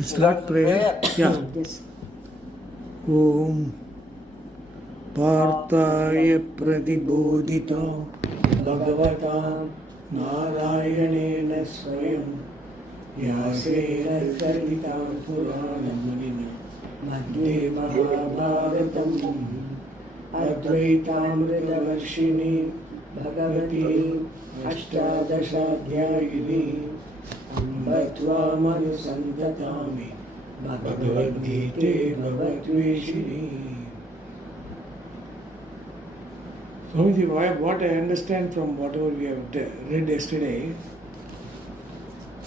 Start prayer. Yeah. Yes. Om Partaya Pratibodhita Bhagavata Narayanena Swayam Yasena Sarita Puranam Madhye Mahabharatam Advaitamritavarshini Bhagavati Ashtadashadhyayini Ambatva Manusantatami Bhagavad Gita Bhavatveshini. Swamiji, what I understand from whatever we have read yesterday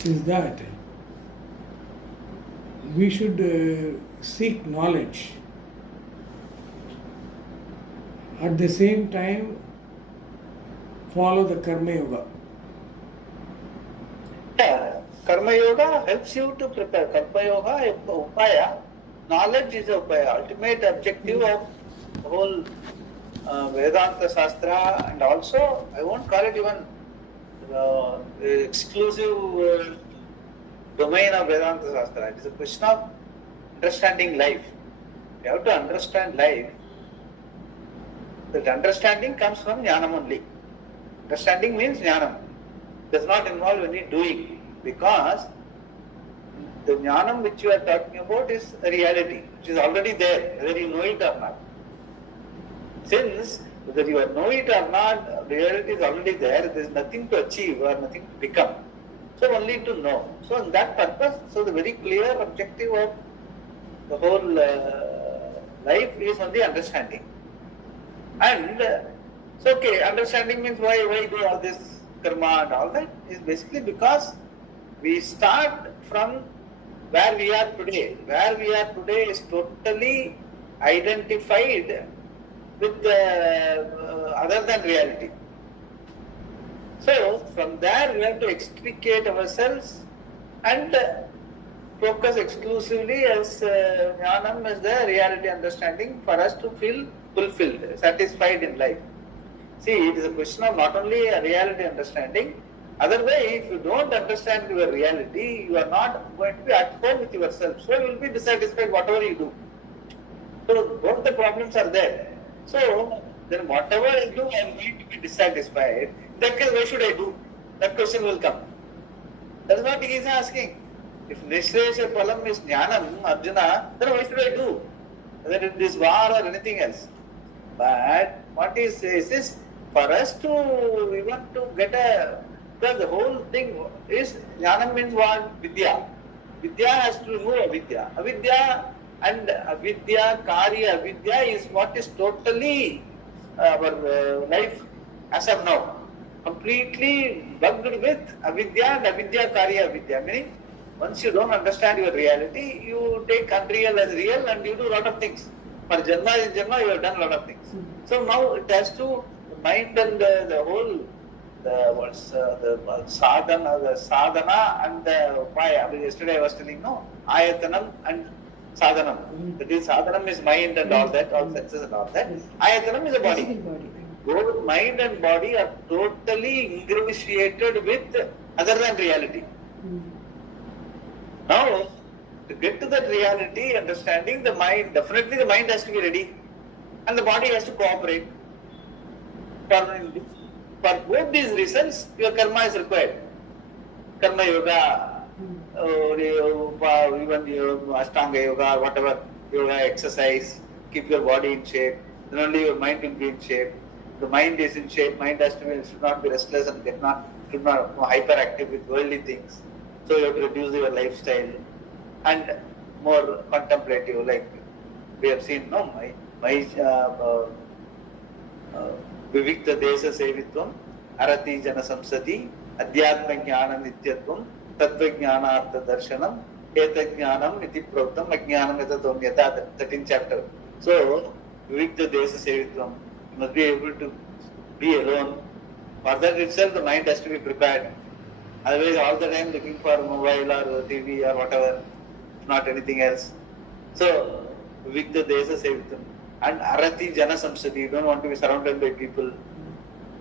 is that we should seek knowledge. At the same time, follow the Karma Yoga. Yeah, Karma Yoga helps you to prepare. Karma Yoga is upaya. Knowledge is upaya. Ultimate objective of the whole Vedanta Shastra, and also I won't call it even exclusive domain of Vedanta Shastra. It is a question of understanding life. You have to understand life. That understanding comes from jnanam only. Understanding means jnanam. Does not involve any doing, because the jnanam which you are talking about is a reality, which is already there, whether you know it or not. Since whether you know it or not, reality is already there, there is nothing to achieve or nothing to become. So only to know. So in that purpose, so the very clear objective of the whole life is only understanding. And so okay, understanding means why do all this karma and all that is basically because we start from where we are today. Where we are today is totally identified with other than reality. So from there we have to extricate ourselves and focus exclusively as jnanam as the reality understanding for us to feel fulfilled, satisfied in life. See, it is a question of not only a reality understanding. Otherwise, if you don't understand your reality, you are not going to be at home with yourself. So you will be dissatisfied whatever you do. So both the problems are there. So then whatever I do, I am going to be dissatisfied. In that case, why should I do? That question will come. That is what he is asking. If Nishresha Palam is Jnanam, Arjuna, then why should I do? Whether it is war or anything else. But what he says is, for us to even to get because the whole thing is, Jnanam means what? Vidya. Vidya has to remove avidya. Avidya and avidya, karya, avidya is what is totally our life as of now. Completely bugged with avidya and avidya, karya, avidya. Meaning, once you don't understand your reality, you take unreal as real and you do a lot of things. For Janma in Janma, you have done a lot of things. So now it has to, the mind and the whole, the sadhana and the upaya. Yesterday I was telling, no, ayatanam and sadhanam. That is, sadhanam is mind and all that, all senses and all that. Ayatanam is a body. Both mind and body are totally ingratiated with other than reality. Now, to get to that reality, understanding the mind, definitely the mind has to be ready and the body has to cooperate. For both these reasons, your karma is required. Karma yoga, even Ashtanga yoga, whatever yoga, exercise, keep your body in shape, then only your mind will be in shape. The mind is in shape, mind has to be, should not be restless and should not hyperactive with worldly things. So you have to reduce your lifestyle and more contemplative, like we have seen, no, Vivikta Desa Sevitvam, Arati Jana Samsati, Adhyatma Jnana Nityatvam, Tattva Jnana Artha Darshanam, Eta Jnanam Niti Proktam, Ajnanam Etatom Yata, 13th chapter. So, Vivikta Desa Sevitvam, you must be able to be alone. For that itself, the mind has to be prepared. Otherwise, all the time looking for mobile or TV or whatever, not anything else. So, Vivikta Desa Sevitam. And Arati Jana Samsati, you don't want to be surrounded by people.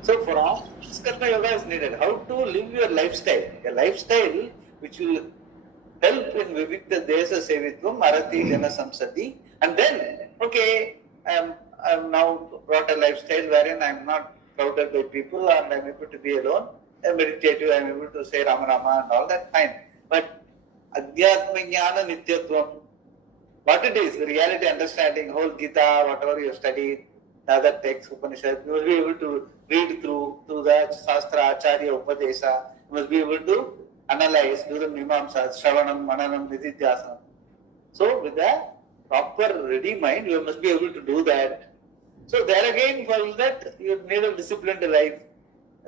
So for all this karma yoga is needed. How to live your lifestyle? A lifestyle which will help in Vivikta Desa Sevitvam, Arati Jana Samsati. And then, okay, I'm now brought a lifestyle wherein I'm not crowded by people and I'm able to be alone. I'm meditative, I'm able to say Rama Rama and all that, fine. But Adhyatma Jnana Nityatvam, what it is, the reality understanding, whole Gita, whatever you studied, the other texts, Upanishad, you will be able to read through the Shastra, Acharya, Upadesa, you must be able to analyze, do the Mimamsa, Shravanam, Mananam, Nididhyasanam. So with a proper ready mind, you must be able to do that. So there again, for that, you need a disciplined life,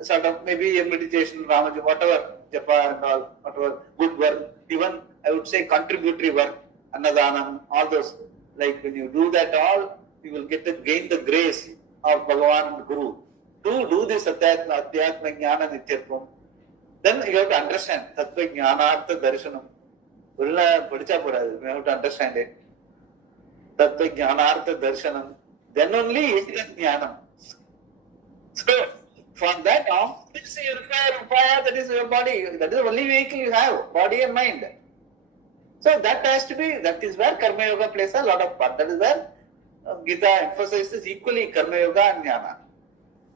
sort of maybe a meditation, Ramaji, whatever, japa and all, whatever, good work, even I would say contributory work, Annadanam, all those. Like when you do that all, you will gain the grace of Bhagavan and Guru to do this Adhyatma Jnana Nityatvam. Then you have to understand Tattva Jnanartha Darshanam. You have to understand it. Tattva Jnanartha Darshanam. Then only is the Jnanam. So, from that on, you require upaya, that is your body. That is the only vehicle you have, body and mind. So that has to be, that is where Karma Yoga plays a lot of part. That is where Gita emphasizes equally Karma Yoga and Jnana.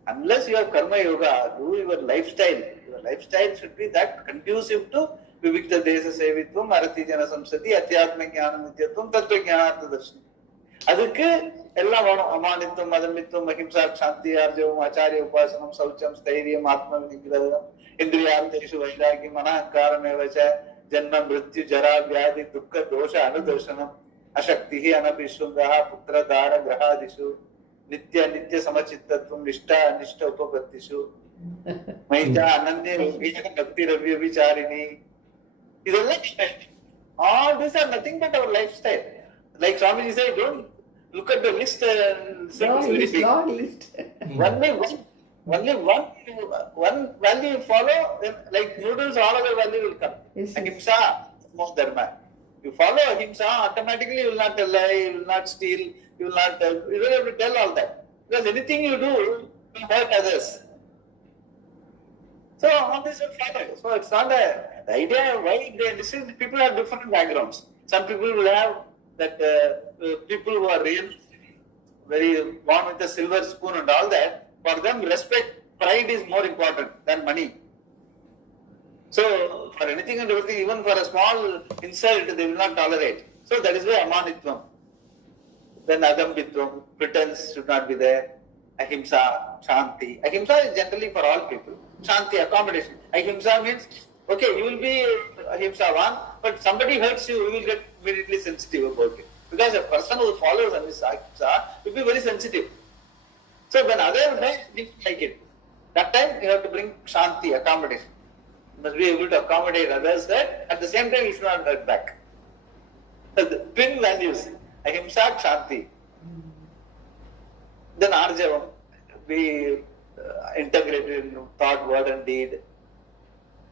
Unless you have Karma Yoga, do your lifestyle. Your lifestyle should be that conducive to Vivikta Desa Sevitvam, Arati Jana Samsati, Adhyatma Jnana Nityatvam, Tattva Jnanartha Darshanam. அதுக்கு எல்லாம் வேணும். அமானித்துவம், மதமித்துவம், அஹிம்சா, சாந்தி, ஆர்ஜவம், ஆச்சாரிய உபாசனம், சௌச்சம், ஸ்தைரியம், ஆத்ம விநிகிரகம், இந்திரியார்த்தேஷு வைராகியம், அனஹங்காரமேவச, ஜன்ம மிருத்யு ஜரா வியாதி துக்க தோஷ அனுதர்சனம், அசக்திஹி அனபிஸ்வங்கஹ புத்திரதார கிரகாதிஷு, நித்ய நித்ய சமச்சித்தத்துவம், நிஷ்டா அனிஷ்ட உபபத்திஷு, மைதா அனன்ய பக்தி ரவ்ய விசாரிணி. இதெல்லாம் all these are nothing but our lifestyle. Like Swamiji said, don't look at the list and say it's very big. Only one value you follow, then like noodles, all other value will come. Yes, Ahimsa, most dharma. You follow Ahimsa, automatically you will not lie, you will not steal, you will not, you don't have to tell all that. Because anything you do will hurt others. So all this will follow. So it's not the idea why people have different backgrounds. Some people will have that people who are real, very born with a silver spoon and all that, for them respect, pride is more important than money. So for anything and everything, even for a small insult, they will not tolerate. So that is why amanitvam. Then adambitvam, pretense should not be there. Ahimsa, shanti. Ahimsa is generally for all people. Shanti, accommodation. Ahimsa means, okay, you will be ahimsavan, but somebody hurts you, you will get immediately sensitive about it. Because a person who follows ahimsa will be very sensitive. So when others don't like it, that time you have to bring shanti, accommodation. You must be able to accommodate others that at the same time you should not hurt back. So the twin values, ahimsa, shanti. Then arjavam, be integrated in thought, word and deed.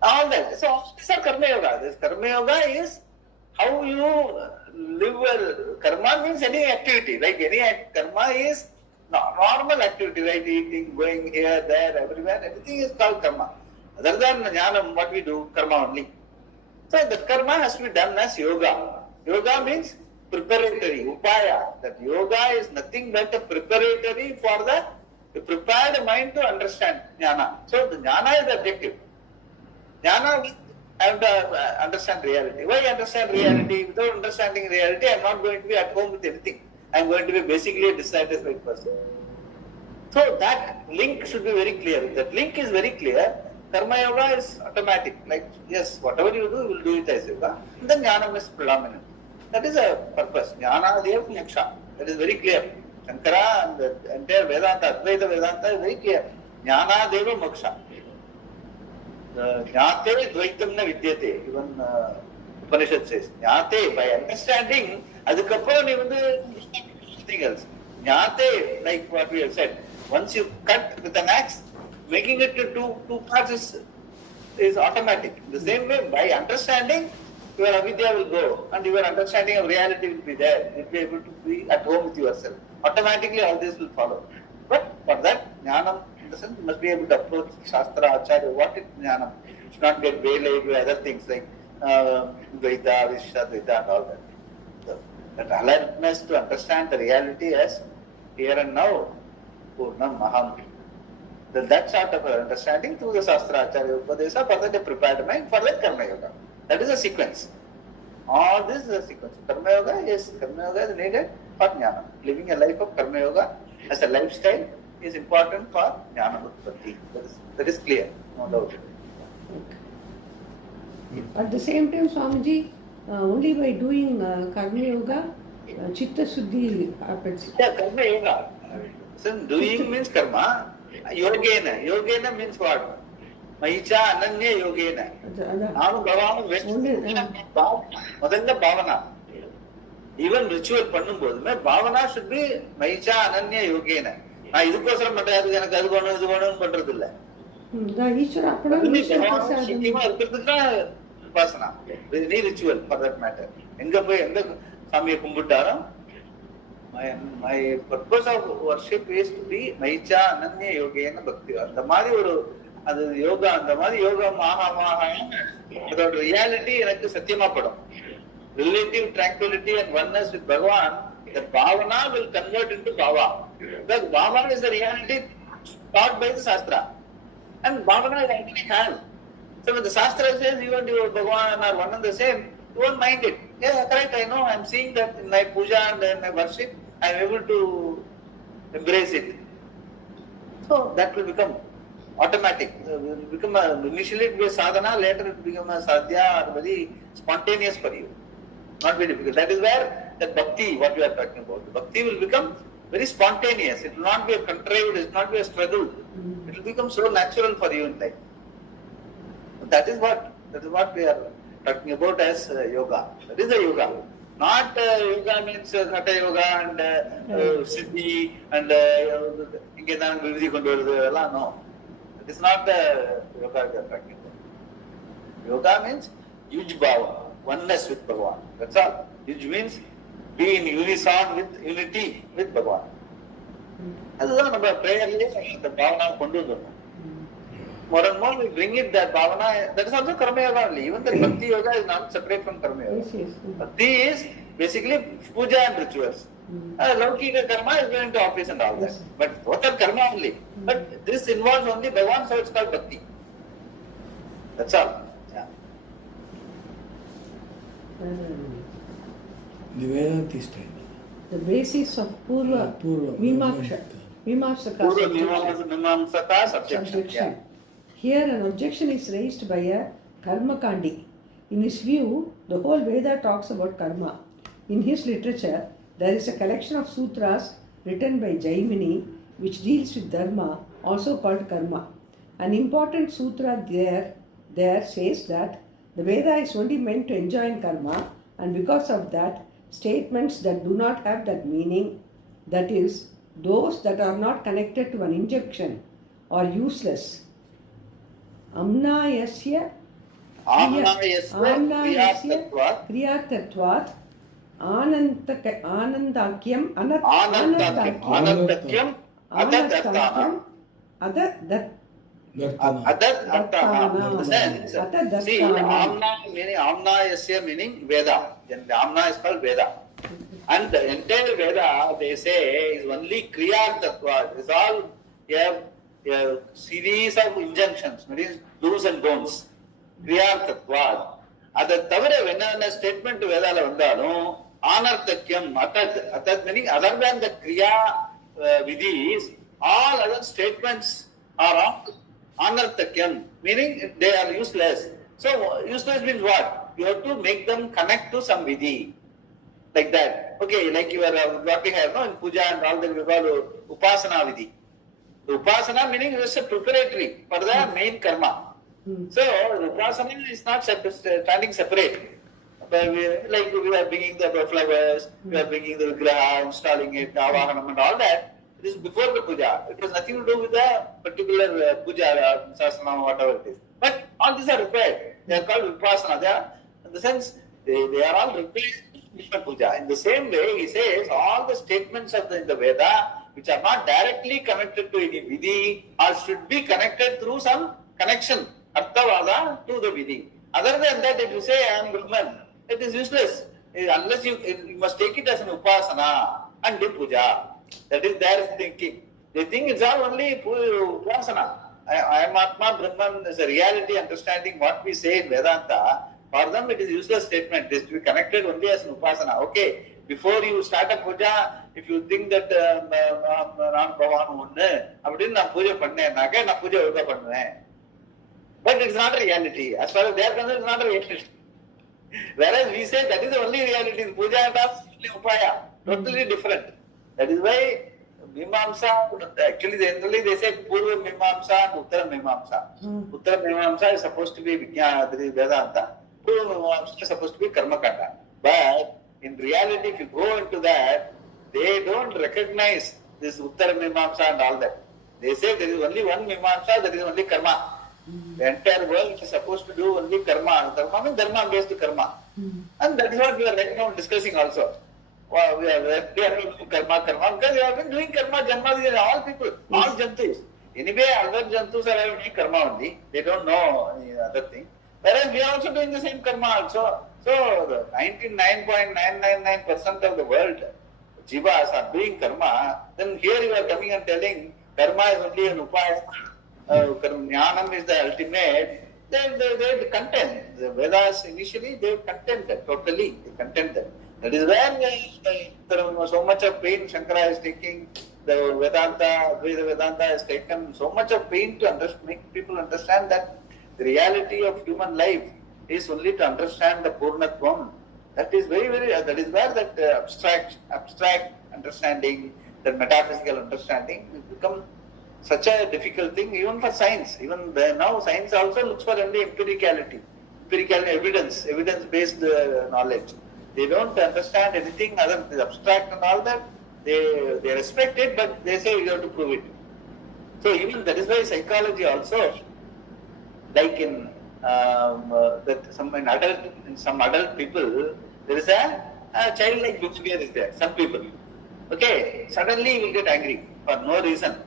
All that. So all these are karma yoga. This karma yoga is how you live well. Karma means any activity. Like any karma is normal activity, right? Eating, going here, there, everywhere. Everything is called karma. Other than jnanam, what we do, karma only. So the karma has to be done as yoga. Yoga means preparatory, upaya. That yoga is nothing but a preparatory for the prepared mind to understand jnana. So the jnana is the objective. Jnana, I have to understand reality. Why understand reality? Without understanding reality, I am not going to be at home with anything. I am going to be basically a dissatisfied person. So that link should be very clear. If that link is very clear, karma yoga is automatic. Like, yes, whatever you do, you will do it as yoga. And then jnana is predominant. That is a purpose. Jnana dev moksha. That is very clear. Shankara and the entire Vedanta, Advaita Vedanta is very clear. Jnana deva moksha. Jnate dvaitam na vidyate. Even Upanishad says. Jnate, by understanding, adukapra you will something else. Jnate, like what we have said, once you cut with an axe, making it to two parts is automatic. The same way, by understanding, your avidya will go and your understanding of reality will be there. You will be able to be at home with yourself. Automatically all this will follow. But for that, jnanam, in the sense, you must be able to approach Shastra, Acharya, what is jnanam? You should not get waylaid by other things like Dvaita, Vishadvaita and all that. That alertness to understand the reality as here and now, Purnam Maham. That sort of understanding through the Shastra Acharya Upadesa, for that they prepared mind for that Karma Yoga. That is a sequence. All this is a sequence. Karma Yoga, yes, Karma Yoga is needed for Jnana. Living a life of Karma Yoga as a lifestyle is important for Jnana Utpatti. That is clear, no doubt. At the same time, Swamiji, only by doing Karma Yoga, Chitta Suddhi happens. Yeah, Karma Yoga. So doing means Karma. Yogena. Yogena means what? Maicha Ananya Yogena. Now Bhavana, Madanga Bhavana. Even ritual Pannumbod, Bhavana should be Maicha Ananya Yogena. Now, this person is going to do this. Upasana. There is any ritual for that matter. My purpose of worship is to be Maicha Ananya Yogena Bhakti. The Mari Yoga, the Mari Yoga Maha. Without reality, like Satyama Padam. Relative tranquility and oneness with Bhagavan, the Bhavana will convert into Bhava. Because Bhavana is the reality taught by the Shastra. And Bhavana is actually have. So when the Shastra says you and your Bhagavan are one and the same, you won't mind it. Yeah, correct, I know, I am seeing that in my puja and in my worship, I am able to embrace it. So that will become automatic. Initially it will be a sadhana, later it will become a sadhya, or very spontaneous for you. Not very difficult. That is where the bhakti, what we are talking about, the bhakti will become very spontaneous. It will not be a contrived, it will not be a struggle. It will become so natural for you in life. That is what we are talking about as yoga. That is the yoga. Not yoga means Hatha yoga and siddhi and Ingedan Vividi Kondu. No. That is not the yoga we are talking about. Yoga means huge bhava, oneness with Bhagavan. That's all. Huge means be in unison with unity with Bhagavan. That's why our prayer is the bhavana kondu. More and more we bring it that bhavana, that is also karma yoga only. Even the bhakti yoga is not separate from karma yoga. Yes. Bhakti is basically puja and rituals. Laukika karma is going to office and all that. Yes. But both are karma only. But this involves only Bhagavan, so it's called bhakti. That's all. Yeah. The Vedanta style. The basis of Purva Mimamsaka Purva Mimamsaka subjection. Yeah. Here an objection is raised by a Karma Kandi. In his view, the whole Veda talks about karma. In his literature, there is a collection of sutras written by Jaimini which deals with dharma, also called karma. An important sutra there says that the Veda is only meant to enjoin karma, and because of that, statements that do not have that meaning, that is, those that are not connected to an injunction, are useless. Amnayasya kriyartatvat anandakyam See, Amnayasya meaning Veda. Amna is called Veda. And the entire Veda, they say, is only Kriyartatva. It is all a series of injunctions, means do's and don'ts. Kriyartatva. That tavare, when a statement to Veda vandalum, Anarthakyam, Atat meaning other than the Kriya Vidhis, all other statements are Anarthakyam, meaning they are useless. So, useless means what? You have to make them connect to some Vidhi. Like that. Okay, like you are what we have in puja and all that we call Upasana Vidhi. The Upasana meaning it is a preparatory for the main karma. So, the Upasana is not standing separate. Like we are bringing the flowers, we are bringing the vigraha, installing it, avahanam and all that. It is before the puja. It has nothing to do with the particular puja, sasana, whatever it is. But all these are required. They are called Upasana. They are, in the sense, they are all required in puja. In the same way, he says all the statements of the Veda which are not directly connected to any vidhi or should be connected through some connection, arthavada, to the vidhi. Other than that, if you say I am Brahman, it is useless. Unless you must take it as an upasana and do puja. That is their thinking. They think it's all only upasana. I am Atma, Brahman is a reality understanding what we say in Vedanta. For them it is useless statement. It is to be connected only as an upasana. Okay, before you start a puja, if you think that Ram Bhavan Unne, appadin na puja panne, naga na puja oda panne. But it's not a reality. As far as they are concerned, it's not a reality. Whereas we say that is the only reality. Puja and only upaya. Totally different. That is why Mimamsa, actually generally they say Purva Mimamsa and Uttara Mimamsa. Uttara Mimamsa is supposed to be Vedanta. Purva Mimamsa is supposed to be Karma Kanda. But in reality, if you go into that, they don't recognize this Uttara Mimamsa and all that. They say there is only one Mimamsa, that is only Karma. The entire world is supposed to do only karma. Karma means dharma based karma. And that is what we are right now discussing also. Well, we are doing karma, because we have been doing karma, janma, all people, all jantus. Anyway, other jantus are doing karma only. They don't know any other thing. Whereas we are also doing the same karma also. So, the 99.999% of the world, jivas are doing karma. Then here you are coming and telling karma is only an upaya. Jnanam is the ultimate. They content. The Vedas initially they content that totally. They content that. That is where so much of pain Shankara is taking. The Vedanta has taken so much of pain to make people understand that the reality of human life is only to understand the Purnatvam. That is very, very. That is where that abstract understanding, that metaphysical understanding will become such a difficult thing even for science. Even now science also looks for only empirical evidence-based knowledge. They don't understand anything other than abstract and all that. They respect it, but they say you have to prove it. So even that is why psychology also, like in some adult people, there is a childlike behavior is there. Some people, okay, suddenly you will get angry for no reason.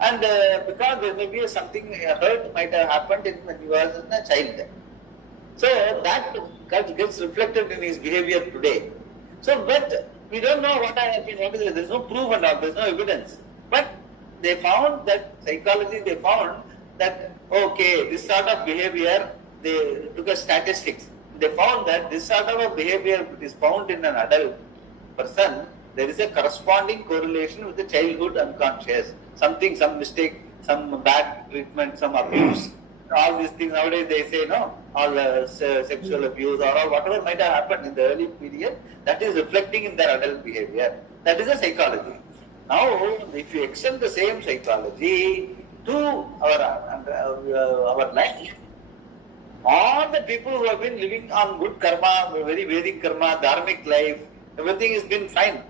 And because there may be something hurt might have happened when he was a child. So that gets reflected in his behavior today. So, but we don't know what is there is no proof and all, there is no evidence. But they found that psychology, they found that okay, this sort of behavior, they took a statistics. They found that this sort of a behavior is found in an adult person, there is a corresponding correlation with the childhood unconscious. Something, some mistake, some bad treatment, some abuse, all these things nowadays they say no, all sexual abuse or whatever might have happened in the early period, that is reflecting in their adult behavior. That is a psychology. Now, if you extend the same psychology to our life, all the people who have been living on good karma, very Vedic karma, dharmic life, everything has been fine.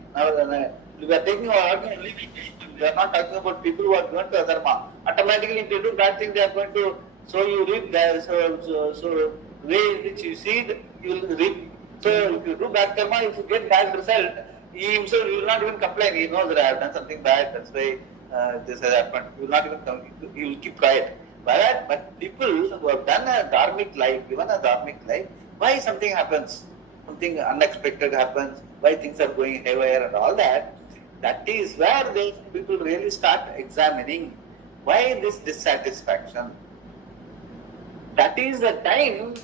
We are taking our living. We are not talking about people who are going to adharma. Automatically, if they do bad things, they are going to sow you reap. So way in which you seed, you will reap. So if you do bad karma, if you get bad result, he himself will not even complain. He knows that I have done something bad. That's why this has happened. He will not even come. He will keep quiet. But people who have done a dharmic life, given a dharmic life, why something happens, something unexpected happens, why things are going haywire and all that. That is where people really start examining why this dissatisfaction. That is the time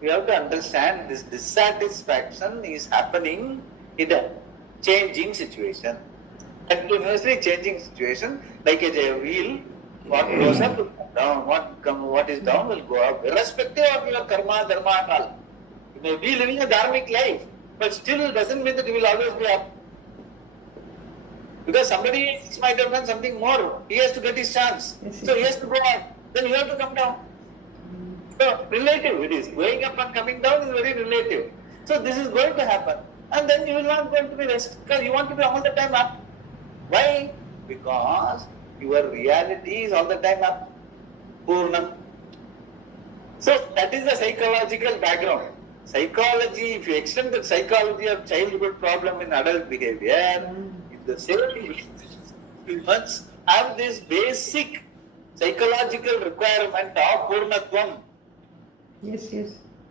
we have to understand this dissatisfaction is happening in a changing situation. Continuously changing situation, like a wheel, what goes up will come down, what is down will go up, irrespective of your karma, dharma and all. You may be living a dharmic life, but still doesn't mean that you will always be up. Because somebody else might have done something more. He has to get his chance. So he has to go up. Then you have to come down. So relative it is. Going up and coming down is very relative. So this is going to happen. And then you will not going to be rest. Because you want to be all the time up. Why? Because your reality is all the time up. Purnam. So that is the psychological background. Psychology, if you extend the psychology of childhood problem in adult behavior, the same humans have this basic psychological requirement of Purnatvam. Yes.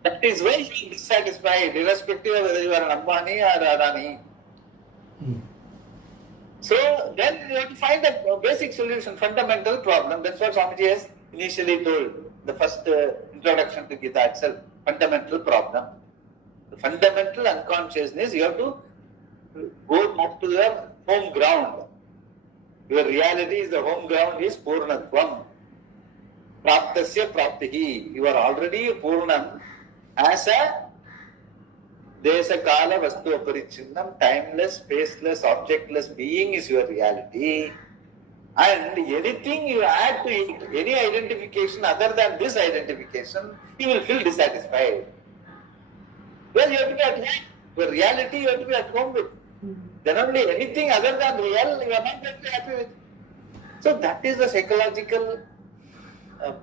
That is why you are dissatisfied, irrespective of whether you are an Ambani or Adani. So then you have to find a basic solution, fundamental problem. That's what Swamiji has initially told, the first introduction to Gita itself, fundamental problem. The fundamental unconsciousness, you have to go back to the home ground. Your reality is the home ground is Purnatvam. Praptasya praptihi. You are already Purnam as a Desa Kala Vastu Aparichinnam, timeless, spaceless, objectless being is your reality. And anything you add to it, any identification other than this identification, you will feel dissatisfied. Well, you have to be at home. Your reality you have to be at home with. Then only anything other than real, you are not going to be happy with. So that is the psychological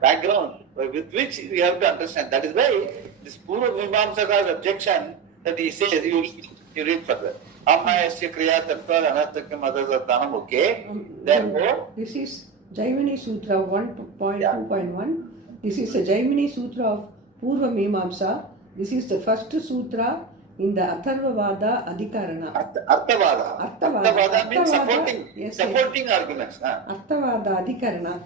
background with which we have to understand. That is why this Purva Mimamsaka's objection that he says, you read further. Ammayasya kriya tattva anatakam adazartanam, okay. Therefore, this is Jaimini Sutra 1.2.1. This is a Jaimini Sutra of Purva Mimamsa. This is the first sutra in the Atharvavada Adhikarana. Arthavada means supporting arguments. Arthavada Adhikarana.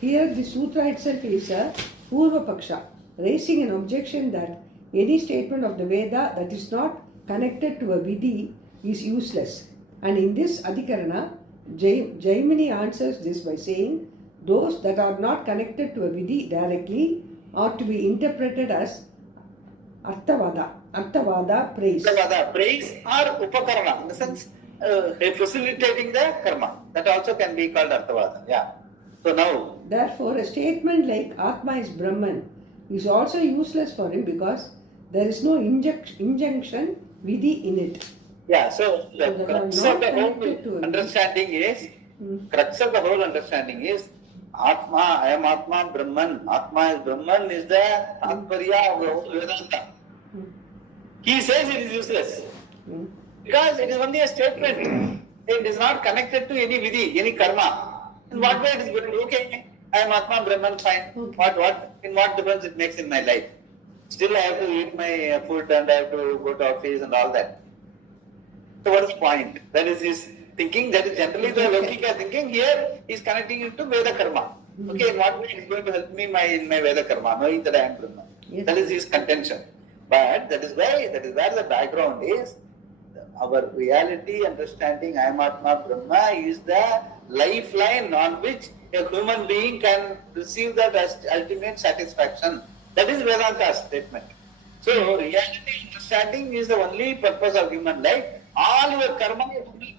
Here the sutra itself is a Purva Paksha, raising an objection that any statement of the Veda that is not connected to a Vidhi is useless. And in this Adhikarana, Jaimini answers this by saying, those that are not connected to a Vidhi directly ought to be interpreted as Arthavada, praise. Arthavada, praise or Upakarana, in the sense facilitating the karma. That also can be called Arthavada. Yeah. So now, therefore, a statement like Atma is Brahman is also useless for him because there is no injunction Vidhi in it. Yeah, so the crux of the whole understanding is, Atma, I am Atma, Brahman. Atma is Brahman is the Atparya of the whole Vedanta. He says it is useless because it is only a statement. It is not connected to any Vidhi, any karma. In what way it is going to be? Okay, I am Atma, Brahman, fine. In what difference it makes in my life? Still I have to eat my food and I have to go to office and all that. So what is the point? That is his thinking. That is generally the Laukika thinking. Here he is connecting it to Veda Karma. Okay, in what way it is going to help me in my Veda Karma, knowing that I am Brahman. Yes. That is his contention. But that is where the background is. Our reality, understanding I am Atma, Brahma is the lifeline on which a human being can receive that ultimate satisfaction. That is Vedanta's statement. So, reality understanding is the only purpose of human life. All your karma is only.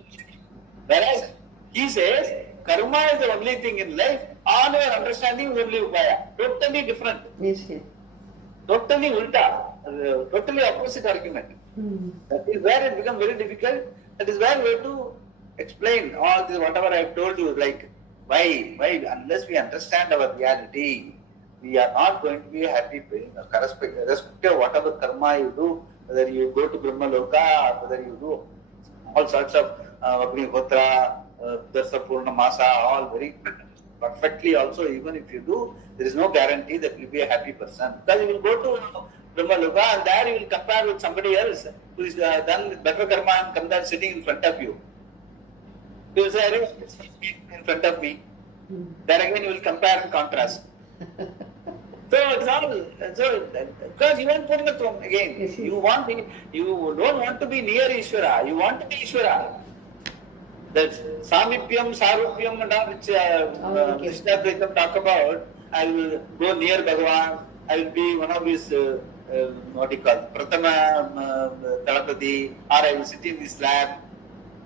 Whereas he says, karma is the only thing in life, all your understanding is only upaya. Totally different. Yes, yes. Totally ulta. Totally opposite argument. That is where it becomes very difficult. That is where we have to explain all this, whatever I have told you, like why, unless we understand our reality, we are not going to be a happy being. Irrespective of whatever karma you do, whether you go to Brahma Loka or whether you do all sorts of Agnihotra, Darsa Purnamasa, all very perfectly also, even if you do, there is no guarantee that you will be a happy person. Because you will go to Brahma Loka and there you will compare with somebody else who is done better karma and come there sitting in front of you. You will say, in front of me. There again you will compare and contrast. So it's all, because you want Purnatvam again. Yes, yes. You don't want to be near Ishvara, you want to be Ishvara. That Samipyam, Sarupyam and all which Krishna Pritham talk about, I will go near Bhagavan, I will be one of his, Pratama Talapati, or I will sit in his lap.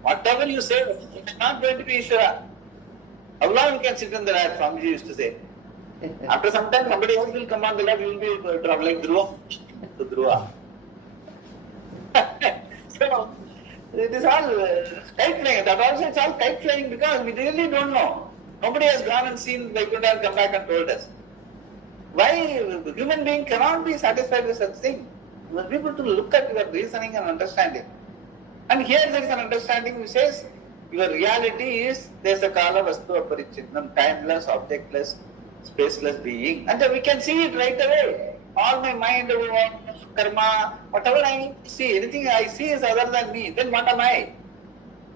Whatever you say, it is not going to be Ishvara. How long you can sit in the lap, Swamiji used to say. After some time, somebody else will come on the lap, you will be traveling Dhruva to Dhruva. So, it is all kite flying. That also it's all kite flying because we really don't know. Nobody has gone and seen Vaikuntha and come back and told us. Why the human being cannot be satisfied with such thing? You must be able to look at your reasoning and understanding. And here there is an understanding which says your reality is Desa Kala Vastu Aparichinnam, timeless, objectless, spaceless being. And we can see it right away. all my mind, karma, whatever I see, anything I see is other than me, then what am I?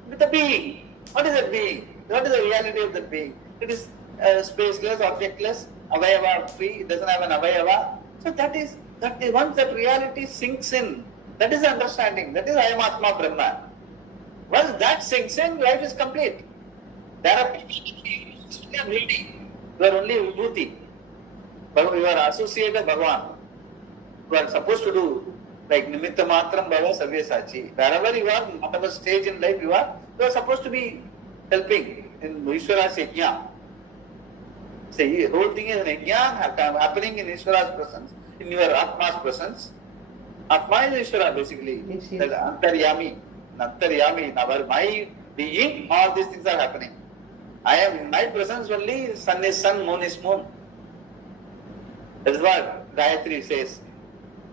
With a being. What is a being? What is the reality of the being? It is spaceless, objectless, avayava free, it doesn't have an avayava. So that is once that reality sinks in, that is the understanding. That is I am Atma Brahma. Once that sinks in, life is complete. There are people who are reading. You are only Vibhuti. But you are associated Bhagavan. You are supposed to do like Nimitta Matram Bhava Savyasachi. Wherever you are, whatever stage in life you are supposed to be helping in Ishvara's yajna. So the whole thing is an yajna happening in Ishvara's presence, in your Atma's presence. Atma is Ishvara basically. Yes. Antaryami. My being, all these things are happening. I am in my presence only, sun is sun, moon is moon. That is what Gayatri says.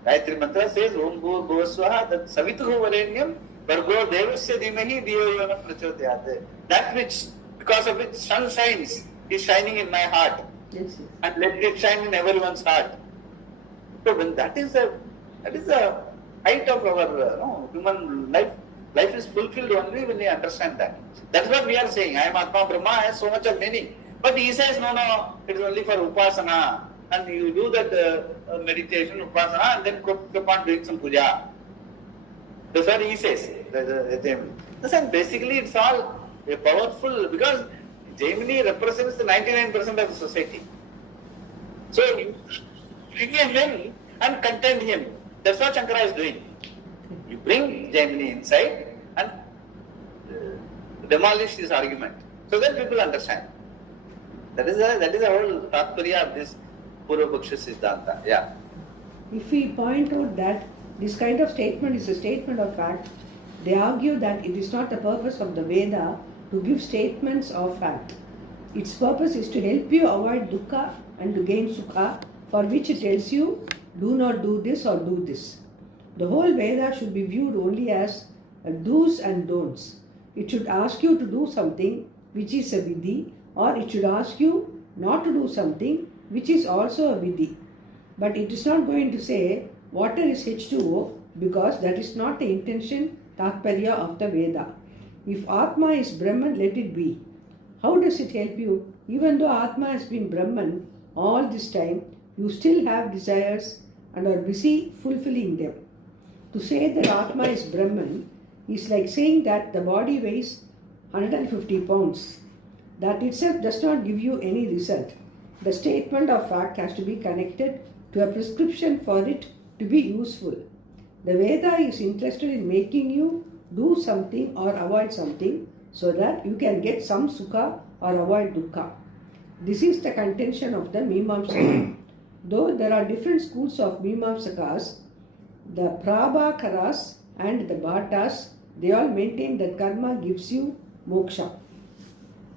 Gayatri mantra says, Om Bhur Bhuvasvaha, that Savituhu Varenyam, Vargo Devasya Dhimahi Dhiyo Yona Prachodhyate. That which, because of which sun shines, is shining in my heart. Yes. And let it shine in everyone's heart. So when that is the height of our human life. Life is fulfilled only when we understand that. That's what we are saying. I am Atma Brahma has so much of meaning. But he says, no, it is only for upasana. And you do that meditation, upasana, and then keep on doing some puja. That's what he says. Listen, basically it's all powerful because Jaimini represents the 99% of the society. So you bring him in and content him. That's what Shankara is doing. You bring Jaimini inside and demolish this argument. So that people understand. That is the whole tatparya of this Purva Paksha Siddhanta. Yeah. If we point out that this kind of statement is a statement of fact, they argue that it is not the purpose of the Veda to give statements of fact. Its purpose is to help you avoid dukkha and to gain sukha, for which it tells you, do not do this or do this. The whole Veda should be viewed only as do's and don'ts. It should ask you to do something which is a vidhi, or it should ask you not to do something which is also a vidhi. But it is not going to say water is H2O, because that is not the intention, tatparya of the Veda. If Atma is Brahman, let it be. How does it help you? Even though Atma has been Brahman all this time, you still have desires and are busy fulfilling them. To say that Atma is Brahman is like saying that the body weighs 150 pounds. That itself does not give you any result. The statement of fact has to be connected to a prescription for it to be useful. The Veda is interested in making you do something or avoid something so that you can get some sukha or avoid dukkha. This is the contention of the Mimamsaka. Though there are different schools of Mimamsakas, the Prabhakaras and the Bhattas, they all maintain that karma gives you moksha.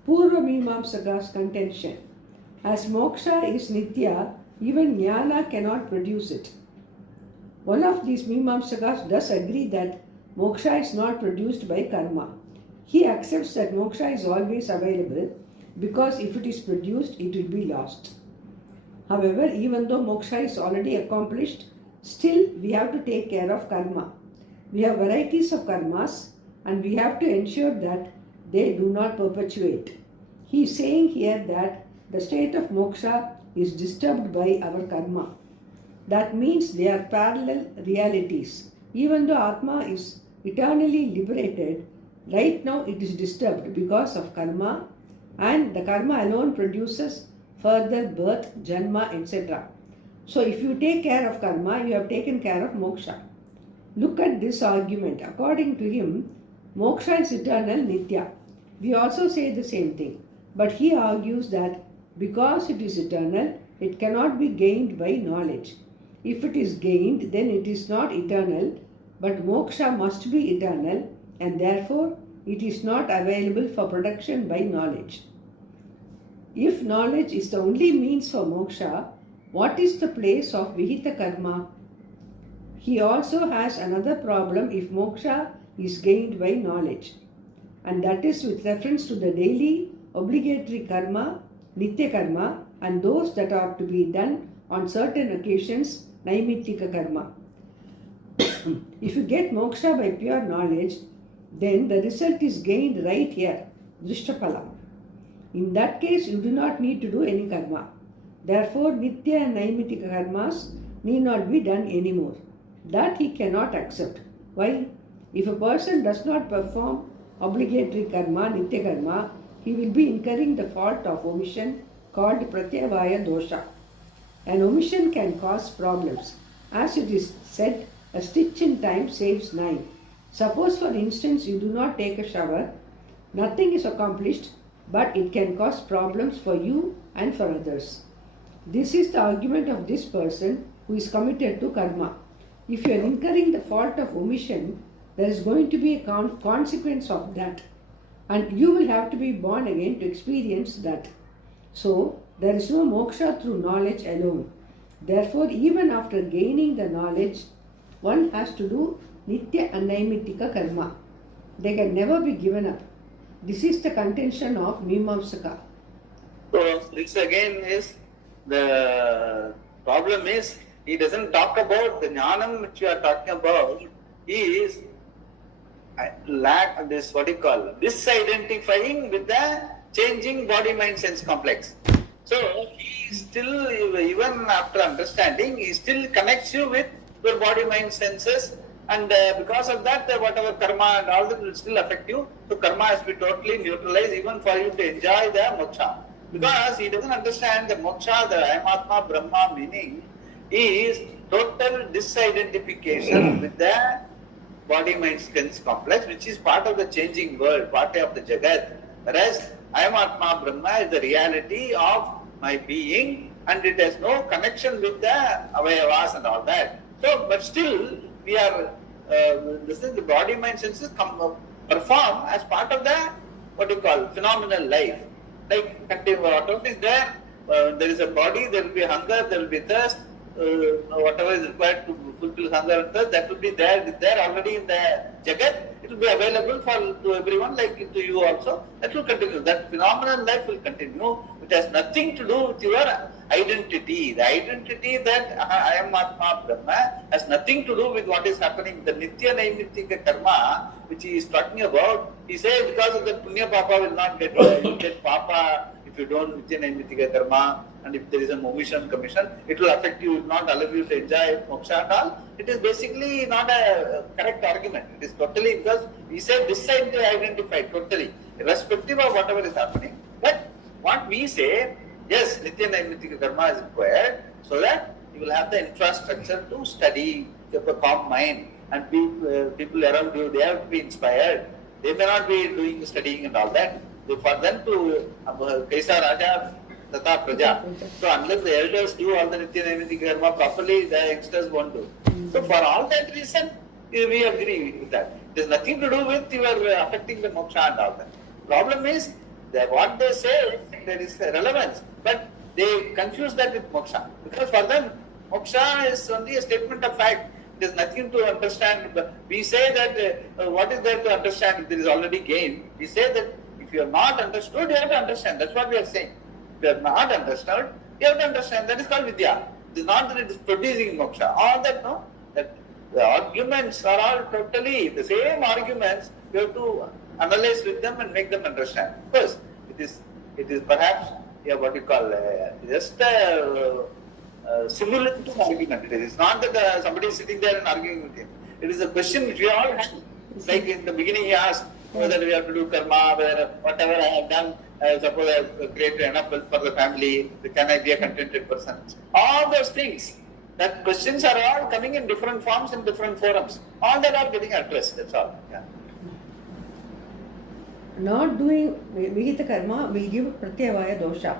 Purva Mimamsaka's contention. As moksha is nitya, even jnana cannot produce it. One of these Mimamsakas does agree that moksha is not produced by karma. He accepts that moksha is always available because if it is produced, it will be lost. However, even though moksha is already accomplished, still we have to take care of karma. We have varieties of karmas and we have to ensure that they do not perpetuate. He is saying here that the state of moksha is disturbed by our karma. That means they are parallel realities. Even though Atma is eternally liberated, right now it is disturbed because of karma, and the karma alone produces further birth, janma, etc. So if you take care of karma, you have taken care of moksha. Look at this argument. According to him, moksha is eternal, nitya. We also say the same thing. But he argues that because it is eternal, it cannot be gained by knowledge. If it is gained, then it is not eternal, but moksha must be eternal, and therefore it is not available for production by knowledge. If knowledge is the only means for moksha, what is the place of vihita karma? He also has another problem if moksha is gained by knowledge, and that is with reference to the daily obligatory karma, nitya karma, and those that are to be done on certain occasions Naimittika karma. If you get moksha by pure knowledge, then the result is gained right here, Drishtapala. In that case, you do not need to do any karma. Therefore, Nitya and Naimittika karmas need not be done anymore. That he cannot accept. Why? If a person does not perform obligatory karma, Nitya karma, he will be incurring the fault of omission called pratyavaya dosha. An omission can cause problems. As it is said, a stitch in time saves 9. Suppose, for instance, you do not take a shower, nothing is accomplished, but it can cause problems for you and for others. This is the argument of this person who is committed to karma. If you are incurring the fault of omission, there is going to be a consequence of that, and you will have to be born again to experience that. So, there is no moksha through knowledge alone. Therefore, even after gaining the knowledge, one has to do Nitya and Naimittika karma. They can never be given up. This is the contention of Mimamsaka. So, this again is the problem is, he doesn't talk about the jnanam which you are talking about. He is lack this, what you call, disidentifying with the changing body mind sense complex. So he still, even after understanding, he still connects you with your body mind senses, and because of that, whatever karma and all that will still affect you. So karma has to be totally neutralized even for you to enjoy the moksha. Because he doesn't understand the moksha, the Ayamatma Brahma meaning is total disidentification with the body mind sense complex, which is part of the changing world, part of the Jagat. Whereas Ayamatma Brahma is the reality of my being, and it has no connection with the avayavas and all that. So, but still, we are, this is the body mind senses perform as part of the, what you call, phenomenal life. Like, whatever is there, there is a body, there will be hunger, there will be thirst, whatever is required to fulfill hunger and thirst, that will be there already in the Jagat. It will be available to everyone, like to you also. That will continue. That phenomenal life will continue. It has nothing to do with your identity. The identity that I am Atma Brahma has nothing to do with what is happening. The Nitya Naimittika karma, which he is talking about, he says because of the Punya Papa will not get, you get Papa if you don't Nitya Naimittika karma, and if there is a omission commission, it will affect you, it will not allow you to enjoy moksha and all. It is basically not a correct argument. It is totally, because he said this side to identify totally, irrespective of whatever is happening. But what we say, yes, Nitya Naimittika karma is required so that you will have the infrastructure to study, keep a calm mind, and people around you, they have to be inspired. They may not be doing studying and all that. For them to Kaisa Raja Tata Praja. So unless the elders do all the Nitya Naimittika karma properly, the youngsters won't do. So for all that reason, we agree with that. It has nothing to do with your affecting the moksha and all that. Problem is that what they say, there is relevance, but they confuse that with moksha. Because for them, moksha is only a statement of fact. There is nothing to understand. But we say that what is there to understand if there is already gain? We say that if you have not understood, you have to understand. That's what we are saying. If you have not understood, you have to understand. That is called vidya. It is not that it is producing moksha. All that, no. That the arguments are all totally the same arguments. You have to analyze with them and make them understand. First, it is perhaps what you call just a simulative argument. It is not that somebody is sitting there and arguing with him. It is a question which we all have. Like in the beginning, he asked whether we have to do karma, whether whatever I have done, suppose I have created enough wealth for the family, can I be a contented person? All those things. That questions are all coming in different forms in different forums. All that are getting addressed. That's all. Yeah. Not doing Vihita karma will give pratyavaya dosha.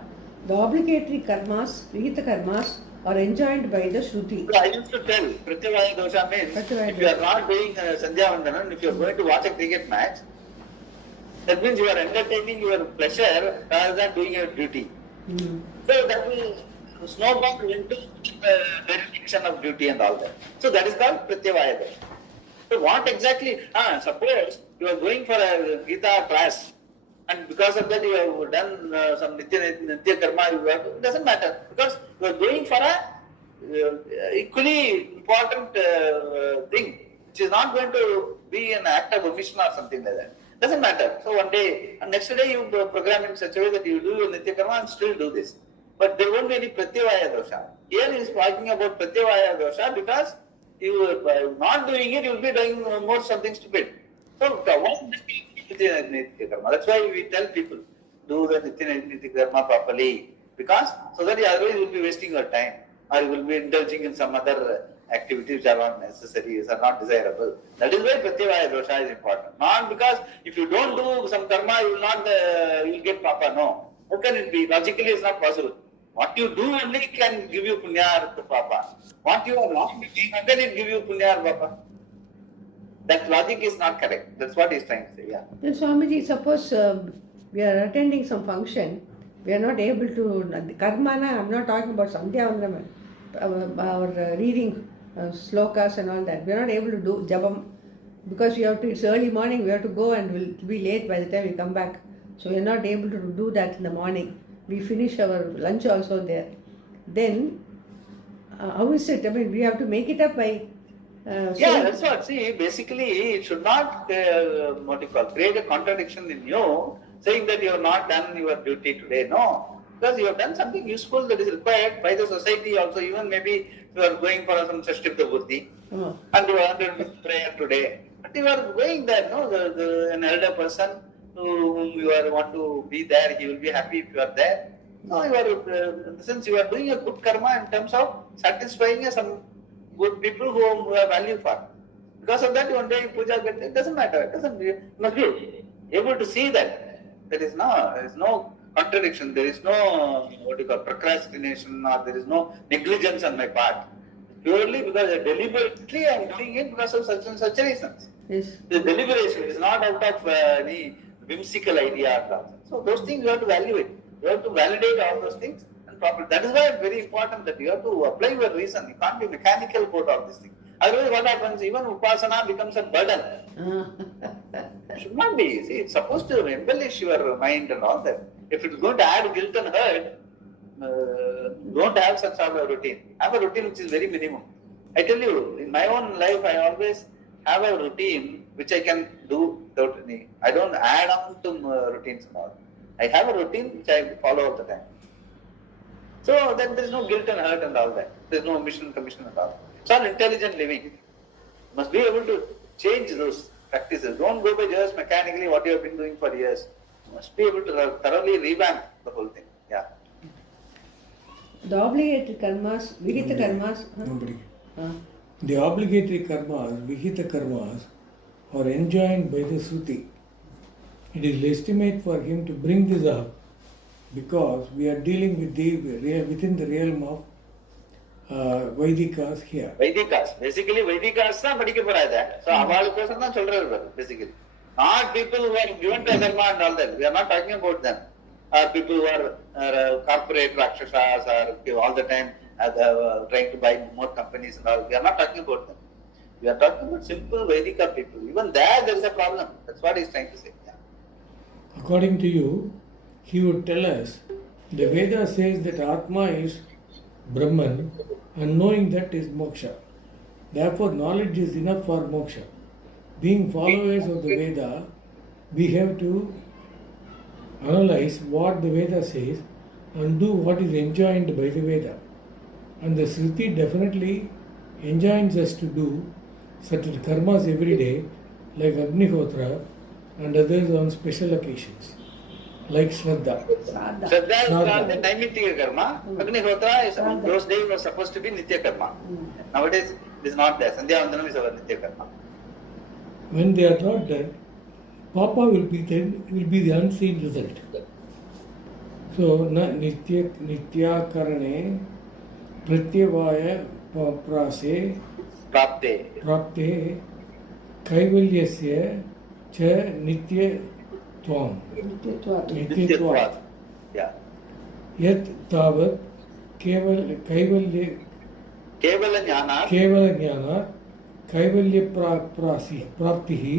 The obligatory karmas, Vihita karmas, are enjoined by the Shruti. So I used to tell, pratyavaya dosha means if you are not doing Sandhya Vandanan, if you are going to watch a cricket match, that means you are entertaining your pleasure rather than doing your duty. So that will snowball into the dereliction of duty and all that. So that is called pratyavaya dosha. So what exactly, suppose you are going for a Gita class, and because of that you have done some Nitya karma, it doesn't matter, because you are going for a equally important thing, which is not going to be an act of omission or something like that. Doesn't matter. So one day, and next day you program in such a way that you do your Nitya Karma and still do this. But there won't be any Pratyavaya dosha. Here he is talking about Pratyavaya dosha because you by not doing it, you will be doing more something stupid. So what is Nitya Karma? That's why we tell people, do the Nitya Karma properly. Because so that otherwise you will be wasting your time or you will be indulging in some other activities which are not necessary, are not desirable. That is why Pratyavaya dosha is important. Not because if you don't do some karma, you will not you will get papa. No. How can it be? Logically it's not possible. What you do only can give you punya or papa. What you are not doing, and then it give you punya or papa. That logic is not correct. That's what he's trying to say. Yeah. Then Swamiji, suppose we are attending some function, we are not able to karma. I'm not talking about Sandhya Vandanam, our reading slokas and all that. We are not able to do jabam because we have to. It's early morning. We have to go and we'll be late by the time we come back. So we are not able to do that in the morning. We finish our lunch also there. Then how is it? I mean, we have to make it up by. Yeah, that's what. See, basically, it should not create a contradiction in you, saying that you have not done your duty today. No, because you have done something useful that is required by the society also. Even maybe you are going for some Sashtipta Buddhi and you are under prayer today. But you are going there, no? An elder person whom you want to be there, he will be happy if you are there. No, you are, in the sense you are doing a good karma in terms of satisfying some good people whom you have value for. Because of that, one day puja gets, it doesn't matter. It doesn't. You must be able to see that there is no contradiction. There is no procrastination, or there is no negligence on my part. Purely because deliberately I am doing it because of such and such reasons. Yes. The deliberation is not out of any whimsical idea or something. So those things you have to evaluate. You have to validate all those things and properly. That is why it's very important that you have to apply your reason. You can't be mechanical about all these things. Otherwise what happens? Even upasana becomes a burden. It should not be. See, it's supposed to embellish your mind and all that. If it's going to add guilt and hurt, don't have such sort of routine. Have a routine which is very minimum. I tell you, in my own life, I always have a routine which I can do without any. I don't add on to routines and all. I have a routine which I follow all the time. So then there is no guilt and hurt and all that. There is no omission, commission and all. It's all intelligent living. You must be able to change those practices. Don't go by just mechanically what you have been doing for years. You must be able to thoroughly revamp the whole thing. Yeah. The obligatory karmas, vihita karmas. Nobody. The obligatory karmas, vihita karmas, are enjoined by the Sruti. It is legitimate for him to bring this up because we are dealing with within the realm of Vaidikas here. Vaidikas. Basically, Vaidikas are படிக்க போறாங்க. So, அவளுக்கோசம் தான் சொல்றாரு basically. Not people who are given to dharma and all that. We are not talking about them. Or people who are corporate rakshasas or all the time trying to buy more companies and all. We are not talking about them. We are talking about simple Vedika people. Even there is a problem. That's what he is trying to say. Yeah. According to you, he would tell us, the Veda says that Atma is Brahman and knowing that is moksha. Therefore, knowledge is enough for moksha. Being followers of the Veda, we have to analyze what the Veda says and do what is enjoined by the Veda. And the Sruti definitely enjoins us to do certain karmas every day, like Agnihotra and others on special occasions, like Shraddha. Shraddha is called the Naimittika karma. Agnihotra is those days was supposed to be Nitya karma. Nowadays it is not there. Sandhya Vandanam is our Nitya karma. When they are not done, Papa will be the unseen result. So, nitya karane pratyavaya prase prapte kaivalyasya cha nityatvam. Nityatvam. Yeah. Yat tavat kaivalya jnana kaivalya praptihi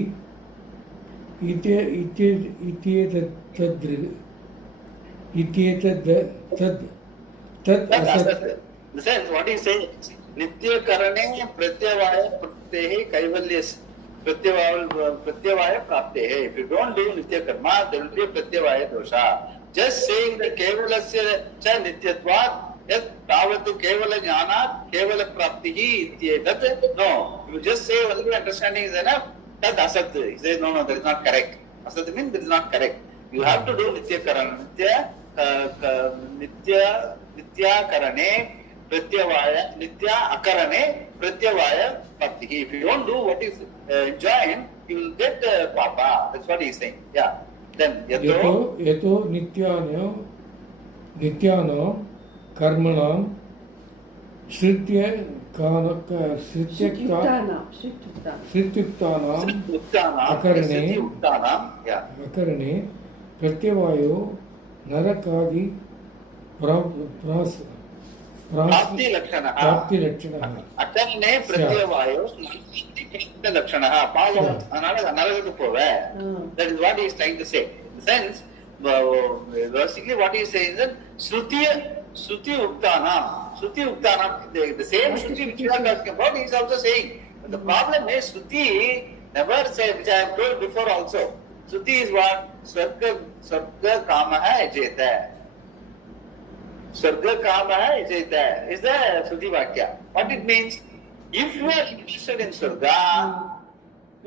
tad asat In the sense, what he is saying, Nitya Karane Pratyavaya Pratyehe Kaivalyas Pratyavaya Praptehe. If you don't do Nitya Karma, there will be a Pratyavaya dosha. Just saying the Kevalasya Cha Nityatvat, Yat Tavat Kevala Jnana, Kevala Praptihi, Ityetat. No, you just say only understanding is enough. That Asat. He says, no, that is not correct. Asat means that is not correct. You have to do Nitya Karana. Nitya Karane Pratyavaya, Nitya Akarane Pratyavaya Praptihi. If you don't do what is enjoined, you will get Papa. That's what he is saying. Yeah. Then Yato Nityano Karmanam Shritya Shrityuktanam Akarane Pratyavayo Narakadi Prapti Lakshana. Akarane Pratyavayo Lakshana. That is what he is trying to say. In the sense, basically what he is saying is that Shruti Uktanam, the same Shruti which you are talking about, he is also saying. But the problem is Shruti never said, which I have told before also. Shruti is what? Swarga Kamaha Ajeta. Swarga Kamaha Ajeta is the Shruti Vakya. What it means? If you are interested in Swarga,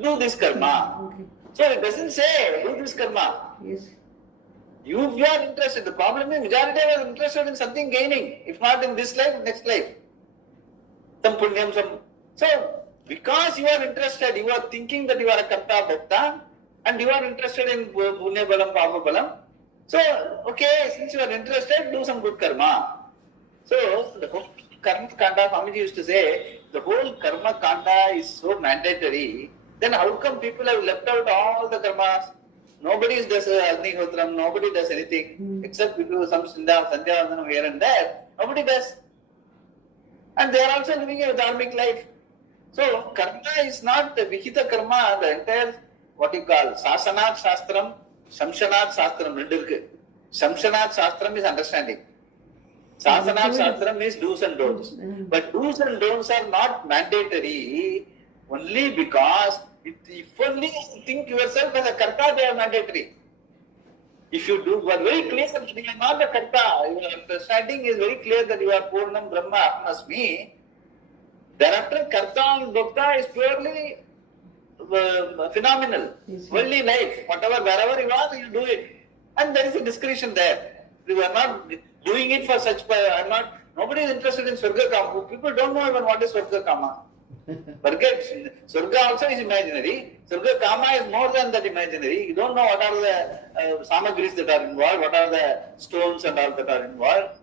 do this karma. Okay. So it doesn't say do this karma. Yes. You are interested. The problem is majority was interested in something gaining. If not in this life, next life. Some punyam, some. So because you are interested, you are thinking that you are a karta bhakta, and you are interested in punya balam, papa balam. So okay, since you are interested, do some good karma. So the whole karma kanda, Swamiji used to say, the whole karma kanda is so mandatory. Then how come people have left out all the karmas? Nobody does Agnihotram, nobody does anything except we do some Sandhya here and there. Nobody does. And they are also living a dharmic life. So karma is not the Vihita karma, the entire what you call Sasanat Shastram, Samshanat Shastram. Samshanat Shastram is understanding. Sasanat Shastram is do's and don'ts. But do's and don'ts are not mandatory only because if only you think yourself as a karta, they are mandatory. If you do, but very clear that you are not a karta, your understanding is very clear that you are Purnam Brahma Atmasmi. Thereafter, karta and bhakta is purely phenomenal, worldly life. Whatever, wherever you are, you do it. And there is a discretion there. You are not doing it for such, nobody is interested in Swarga Kama. People don't know even what is Swarga Kama. Forget, Surga also is imaginary. Surga Kama is more than that imaginary. You don't know what are the samagris that are involved, what are the stones and all that are involved.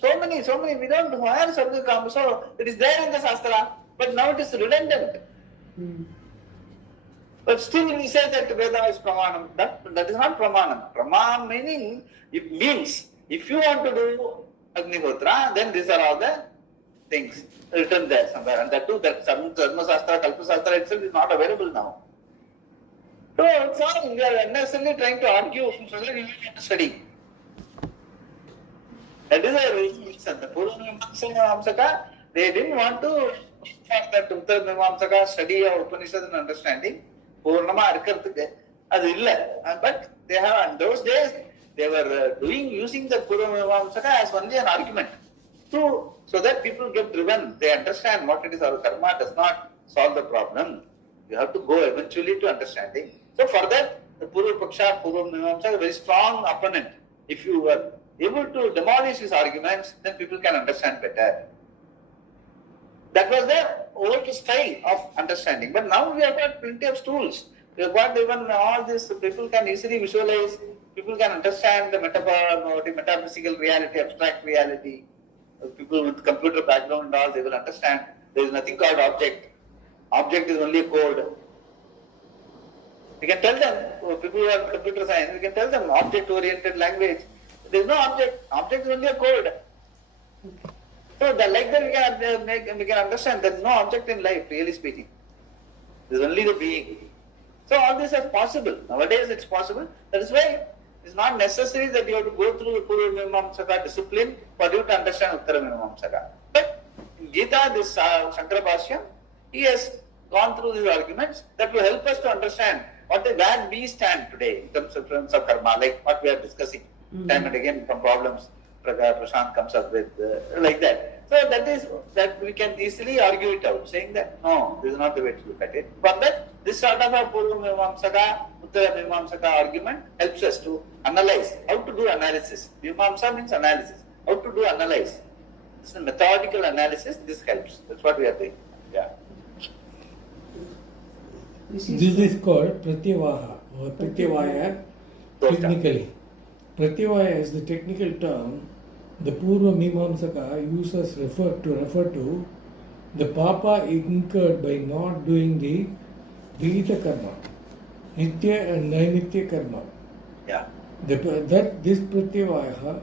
So many, we don't know where Surga Kama. So it is there in the Shastra, but now it is redundant. But still we say that Veda is Pramanam. That is not Pramanam. Pramanam meaning, it means, if you want to do Agnihotra, then these are all the things written there somewhere, and that too, that Dharma Shastra, Kalpa Shastra itself is not available now. So it's all, we are unnecessarily trying to argue so that we will study. That is a reason. The Purva Mimamsaka, they didn't want to have that Uttar Mimamsaka study of Upanishad and understanding. Purnama Arkartike, as illa. But they have, in those days, they were using the Purva Mimamsaka as only an argument. So that people get driven, they understand what it is. Our karma does not solve the problem. You have to go eventually to understanding. So for that, the Purva Paksha, Purva Mimamsa is a very strong opponent. If you are able to demolish his arguments, then people can understand better. That was the old style of understanding. But now we have got plenty of tools. We have got even all this, people can easily visualize, people can understand the metaphysical reality, abstract reality. People with computer background and all, they will understand there is nothing called object. Object is only a code. We can tell them, people who are computer science, we can tell them object-oriented language. There is no object. Object is only a code. So like that we can understand there is no object in life, really speaking. There is only the being. So all this is possible. Nowadays it's possible. That is why It's not necessary that you have to go through the Purva Mimamsaka discipline for you to understand Uttara Mimamsaka. But in Gita, this Shankara Bhashyam, he has gone through these arguments that will help us to understand where we stand today in terms of karma, like what we are discussing time and again from problems Prashant comes up with, like that. So that we can easily argue it out, saying that no, this is not the way to look at it. But that this sort of a Purva Mimamsaka, Uttara Mimamsaka argument helps us to analyze, how to do analysis. Mimamsa means analysis. How to do analyze. This is a methodical analysis, this helps. That's what we are doing. Yeah. This is called Pratyavaha or Pratyavaya technically. Pratyavaya is the technical term the Purva Mimamsaka uses refer to the papa incurred by not doing the Vihita karma, Nitya and Nainitya karma. Yeah. This Pratyavaya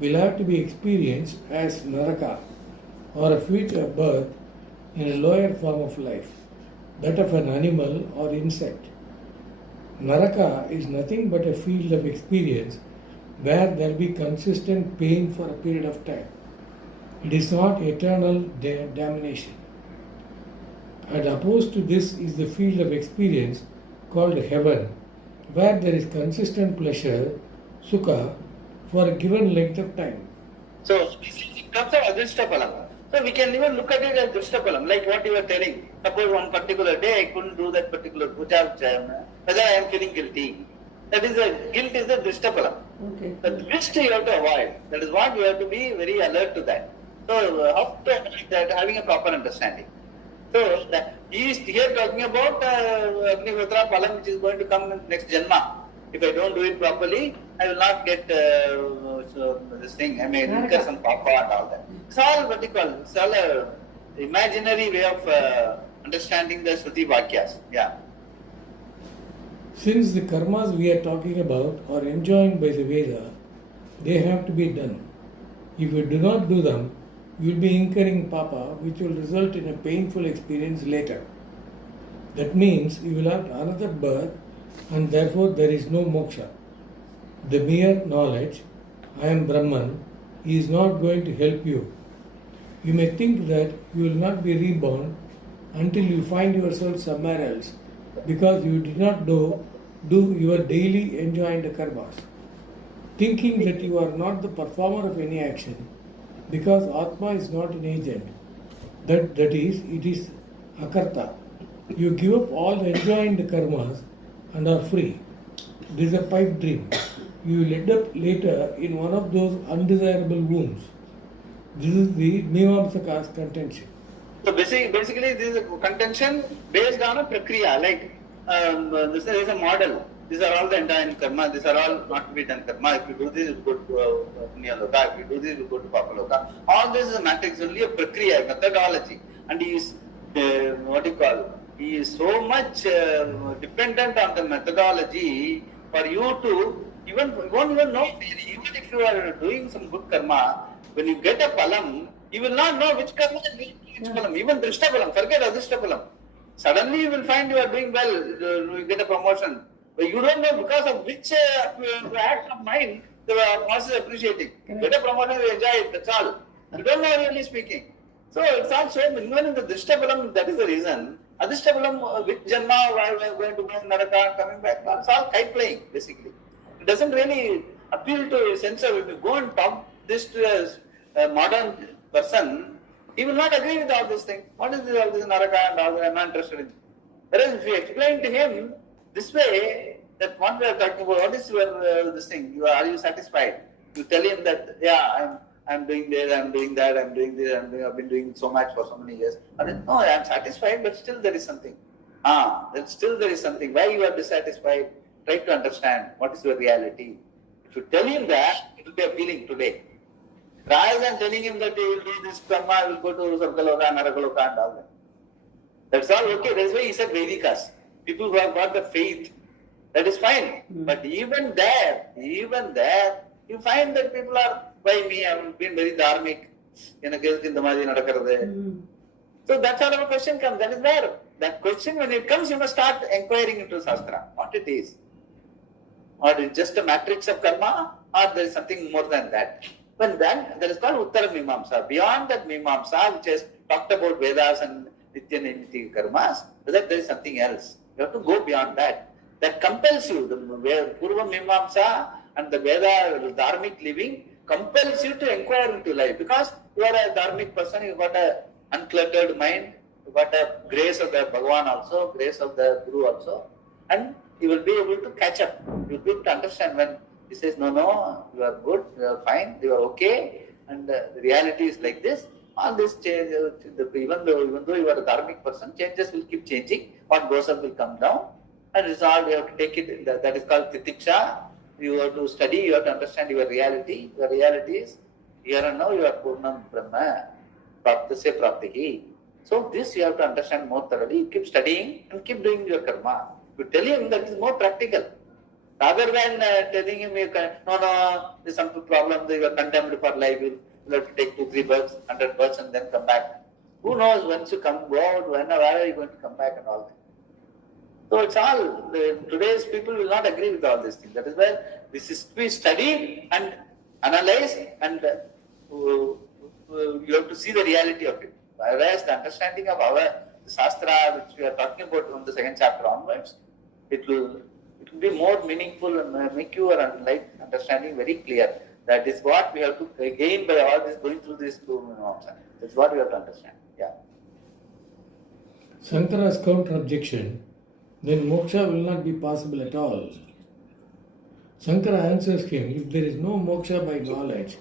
will have to be experienced as Naraka or a future birth in a lower form of life, that of an animal or insect. Naraka is nothing but a field of experience where there will be consistent pain for a period of time. It is not eternal damnation. And opposed to this is the field of experience called heaven, where there is consistent pleasure, sukha, for a given length of time. So, this is in terms of Adrishtapalam. So, we can even look at it as Drishtapalam, like what you were telling. Suppose one particular day I couldn't do that particular puja, whether I am feeling guilty. That is guilt is a Drishtapalam. Okay. The twist you have to avoid. That is what you have to be very alert to that. So, how to avoid that, having a proper understanding. So, he is here talking about Agnihotra Palam, which is going to come in next Janma. If I don't do it properly, I will not get this thing. I may incur some papa and all that. It's all what you call. It's all a imaginary way of understanding the Shruti Vakyas. Yeah. Since the karmas we are talking about are enjoined by the Veda, they have to be done. If you do not do them, you will be incurring papa, which will result in a painful experience later. That means you will have another birth, and therefore there is no moksha. The mere knowledge, I am Brahman, is not going to help you. You may think that you will not be reborn until you find yourself somewhere else, because you did not do your daily enjoined karmas. Thinking that you are not the performer of any action, because Atma is not an agent. That is, it is akarta. You give up all the enjoined karmas and are free. This is a pipe dream. You will end up later in one of those undesirable wombs. This is the Mimamsaka's contention. So basically this is a contention based on a prakriya, like this is a model. These are all the enjoined karma, these are all not to be done karma. If you do this, you go to Punya Loka. If you do this, you go to Papa Loka. All this is a matrix, only a prakriya, methodology. And he is, he is so much dependent on the methodology for you to, you won't even know, even if you are doing some good karma, when you get a palam, you will not know which karma is which palam, even drishtapalam, forget adrishtapalam. Suddenly you will find you are doing well, you get a promotion. But you don't know because of which act of mind the boss is appreciating. Get a promotion, you enjoy it, that's all. You don't know really speaking. So it's also, even in the drishtapalam, that is the reason. Adrishtapalam, which janma, why we are going to go in Naraka, coming back, it's all kite playing, basically. It doesn't really appeal to a sense of, if you go and talk this to a modern person, he will not agree with all these things. What is this, all this Naraka and all that? I'm not interested in. Whereas if you explain to him this way, that what we are talking about, what is your this thing? Are you satisfied? You tell him that, yeah, I'm doing this, I'm doing that, I'm doing this, I've been doing so much for so many years. And no, I'm satisfied, but still there is something. Then still there is something. Why you are dissatisfied? Try to understand what is your reality. If you tell him that, it will be appealing today. Rather than telling him that he will do this karma, I will go to Sargaloka, Naragaloka and all that. That's all okay. That's why he said Vedikas. People who have got the faith, that is fine. But even there, you find that people are, by me, I have been very dharmic. So that sort of a question comes. That is there. That question, when it comes, you must start inquiring into Shastra, what it is. or it's just a matrix of karma, or there is something more than that. When then that is called Uttara Mimamsa. Beyond that Mimamsa, which has talked about Vedas and Nitya Naimiti karmas, that there is something else. You have to go beyond that. That compels you. The Purva Mimamsa and the Veda dharmic living compels you to inquire into life, because you are a dharmic person, you got a uncluttered mind, you got a grace of the Bhagavan also, grace of the Guru also, and you will be able to catch up. You will be able to understand when he says, no, you are good, you are fine, you are okay, and the reality is like this. All this change, even though you are a dharmic person, changes will keep changing. What goes up will come down, and it's all, you have to take it. That is called titiksha. You have to study, you have to understand your reality. Your reality is here and now you are Purnam Brahma, Praptasya Praptihi. So this you have to understand more thoroughly. You keep studying and keep doing your karma. You tell him that is more practical. Rather than telling him, no, there's some problem, you are condemned for life, you have to take 2-3 births, 100 births and then come back. Who knows, once you come, go out, where are you going to come back and all that. So it's all, today's people will not agree with all these things. That is why this is to be studied and analyzed, and you have to see the reality of it. Whereas the understanding of our Shastra, which we are talking about from the second chapter onwards, it will be more meaningful and make your understanding very clear. That is what we have to gain by all this, going through this Mimamsa. That's what we have to understand. Yeah. Shankara's counter-objection, then moksha will not be possible at all. Shankara answers him, if there is no moksha by knowledge,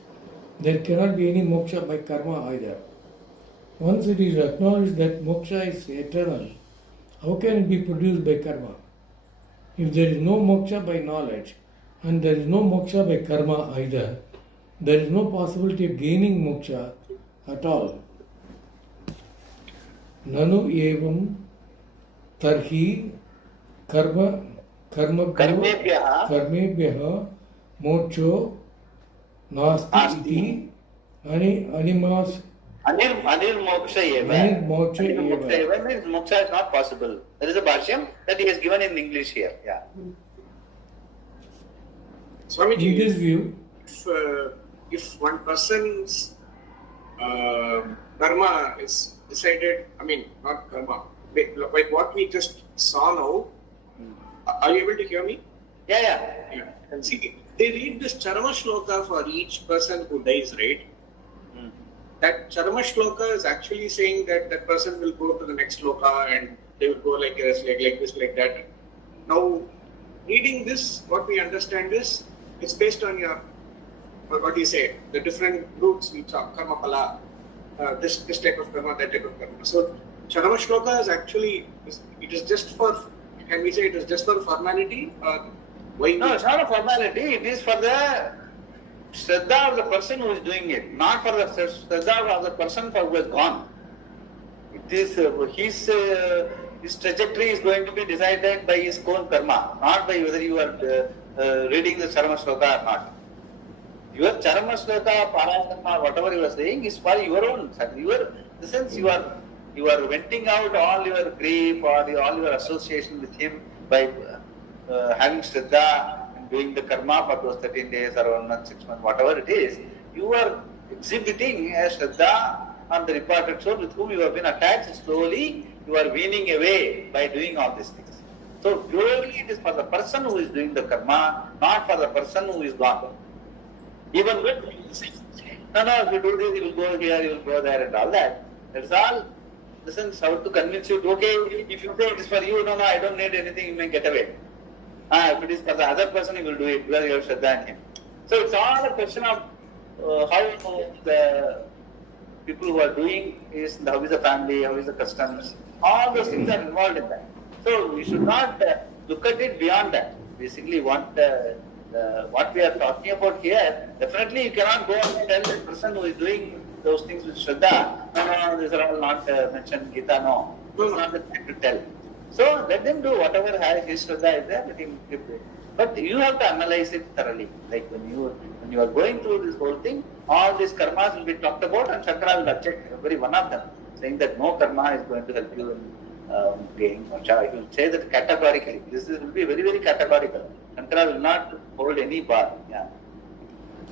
there cannot be any moksha by karma either. Once it is acknowledged that moksha is eternal, how can it be produced by karma? If there is no moksha by knowledge and there is no moksha by karma either, there is no possibility of gaining moksha at all. Nanu evam tarhi karmebhyaha moksho nasti iti animas Anil moksha eva. Anil moksha eva means moksha is not possible. There is a bhashyam that he has given in English here. Yeah. Swamiji, in this view, if one person's karma is decided, not karma, like what we just saw now, are you able to hear me? Yeah. See, they read this Charama Shloka for each person who dies, right? That Charama Shloka is actually saying that that person will go to the next shloka and they will go like this, like that. Now, reading this, what we understand is, it's based on your, what do you say, the different routes which are karma pala, this type of karma, that type of karma. So, Charama Shloka is actually, it is just for, can we say it is just for formality? Why? No, it's not a formality, it is for the Shraddha of the person who is doing it, not for the Shraddha of the person who has gone. It is his trajectory is going to be decided by his own karma, not by whether you are reading the Charama Shloka or not. Your Charama Shloka, Parayana, whatever you are saying is for your own. The sense you are venting out all your grief or all your association with him by having Shraddha, doing the karma for those 13 days or 1 month, 6 months, whatever it is, you are exhibiting a Shraddha on the departed soul with whom you have been attached. Slowly you are weaning away by doing all these things. So purely it is for the person who is doing the karma, not for the person who is gone. Even when you say, no, if you do this, you will go here, you will go there and all that. That's all. Listen, how to convince you, okay, if you say it is for you, no, I don't need anything, you may get away. If it is for the other person, he will do it because you have Shraddha in him. So it's all a question of how the people who are doing is, how is the family, how is the customs, all those things are involved in that. So we should not look at it beyond that. Basically what we are talking about here, definitely you cannot go and tell the person who is doing those things with Shraddha, no, these are all not mentioned in Gita, no. It's not the time to tell. So let them do whatever his Shraddha is there, let him keep doing. But you have to analyze it thoroughly. Like when you are going through this whole thing, all these karmas will be talked about and Shankara will object every one of them, saying that no karma is going to help you in gaining moksha. He will say that categorically. This will be very, very categorical. Shankara will not hold any bar. Yeah.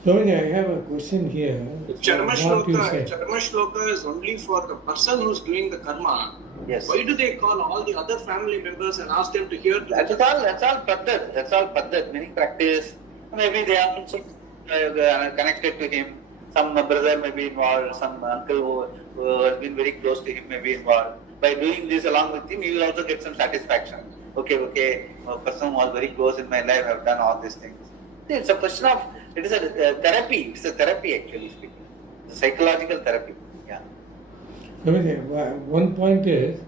Swamiji, I have a question here. Charma What you said. shloka is only for the person who's doing the karma. Yes. Why do they call all the other family members and ask them to hear to That's all paddhat. That's all paddhat, meaning practice. Maybe they are also connected to him. Some brother may be involved, some uncle who has been very close to him may be involved. By doing this along with him, he will also get some satisfaction. Okay, a person who was very close in my life, I have done all these things. It's a question of, it is a therapy. It's a therapy, actually speaking. It's a psychological therapy. Yeah. Swamiji, one point is,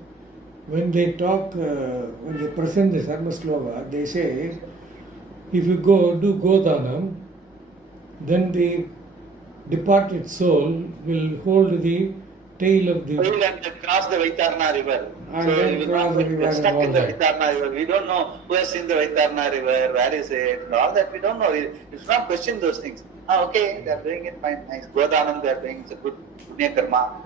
when they talk, when they present the Sarma Sloka, they say, if you go do Godanam, then the departed soul will hold the tail of the... We will have to cross the Vaitarna river. And So then we will cross not the get river and stuck all in the that. Vaitarna river. We don't know who has seen the Vaitarna river, where is it, and all that we don't know. It's not question those things. Okay, they are doing it fine, nice. Godanam they are doing, it's a good punya karma.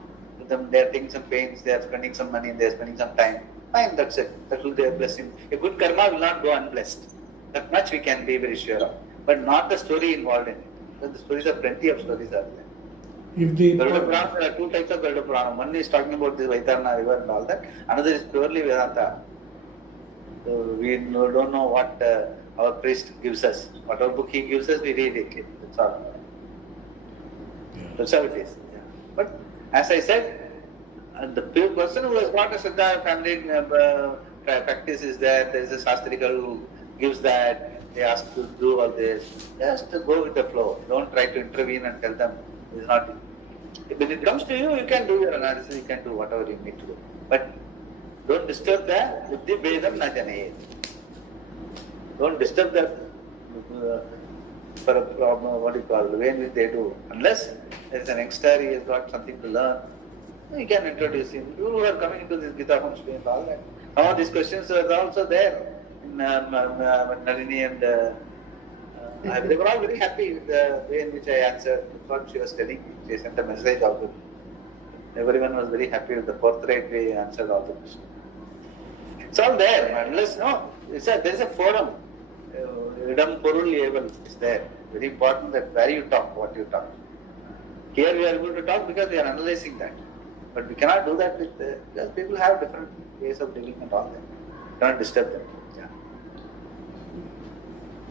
They are taking some pains, they are spending some money, they are spending some time. Fine, that's it. That will be a blessing. A good karma will not go unblessed. That much we can be very sure of. But not the story involved in it. Because the stories are plenty of stories are there. If the... Garuda Purana, there are two types of Garuda Purana. One is talking about the Vaitarna river and all that. Another is purely Vedanta. So we don't know what our priest gives us. Whatever book he gives us, we read it. That's all. That's how it is. Yeah. But as I said, the person who has got a Siddha family practice is there is a Shastrika who gives that. They ask to do all this. Just go with the flow. Don't try to intervene and tell them it's not. When it comes to you, you can do your analysis, you can do whatever you need to do. But don't disturb the buddhi bedam na janaye. Don't disturb that for a problem, what do you call, the way in which they do. Unless there is an youngster, he has got something to learn, you can introduce him. You who are coming into this Gita homestay and all that. Some of these questions are also there in Nalini and they were all very happy with the way in which I answered what she was telling me. She sent a message also. Everyone was very happy with the forthright way I answered all the questions. It's all there, unless there is a forum. Idam Porul Eval is there. Very important that where you talk, what you talk. Here we are able to talk because we are analyzing that. But we cannot do that with because people have different ways of dealing and all that. Cannot disturb them.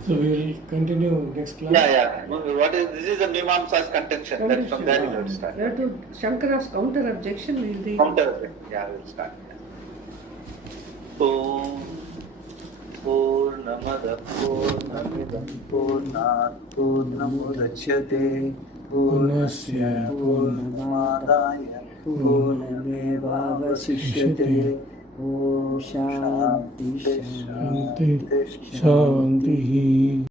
So we will continue next class. Yeah. This is the Mimamsa's contention. That's from there we will start. Where to Shankara's counter objection will be. Counter objection. Yeah, we will start. Om Purnamada Purnamidam Purnat Purnamudachyate Purnasya Purnamadaya Purnamevavasishyate Om Shanti Shanti Shanti.